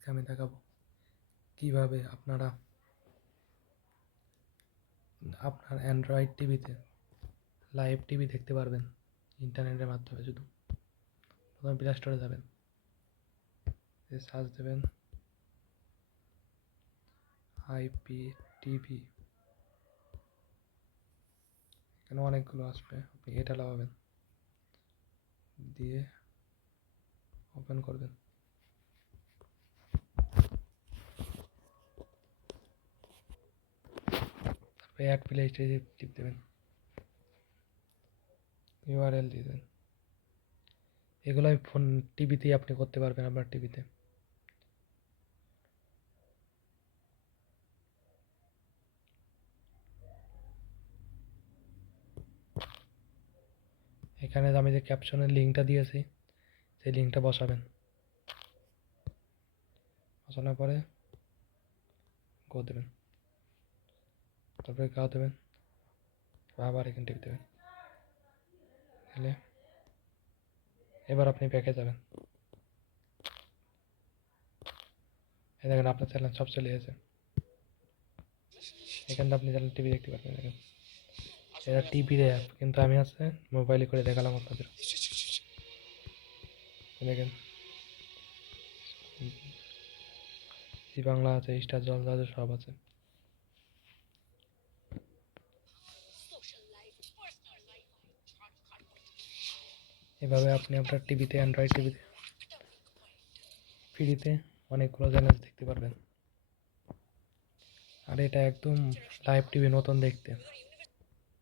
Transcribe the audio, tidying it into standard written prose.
আজকে আমি দেখাবো কিভাবে আপনারা আপনার অ্যান্ড্রয়েড টিভিতে লাইভ টিভি দেখতে পারবেন ইন্টারনেটের মাধ্যমে। শুধু প্রথমে প্লে স্টোরে যাবেন, সার্চ দেবেন IPTV, এখানে অনেকগুলো আসবে, আপনি এটা লাগাবেন, দিয়ে ওপেন করবেন। তারপরে অ্যাড প্লে স্টেজে টিপ দেবেন, URL দিয়ে দেবেন। এগুলো ফোন টিভিতেই আপনি করতে পারবেন আপনার টিভিতে। এখানে আমি যে ক্যাপশনের লিঙ্কটা দিয়েছি সেই লিঙ্কটা বসাবেন, বসানোর পরে গো দেবেন, তারপরে গা দেবেন, আবার এখানে টিপ দেবেন। তাহলে এবার আপনি ব্যাকে যাবেন, এই দেখেন আপনার চ্যানেল সব চলে এসেছে। এখানে আপনি চ্যানেল টিভি দেখতে পারবেন। দেখেন এটা টিভির অ্যাপ, কিন্তু আমি আছে মোবাইলে করে দেখালাম আপনাদের। দেখেন জি বাংলা আছে, স্টার জলসা আছে, সব আছে। এভাবে আপনি আপনার টিভিতে, অ্যান্ড্রয়েড টিভিতে ফ্রিতে অনেকগুলো চ্যানেল দেখতে পারবেন। আর এটা একদম লাইভ টিভি মতন দেখতে।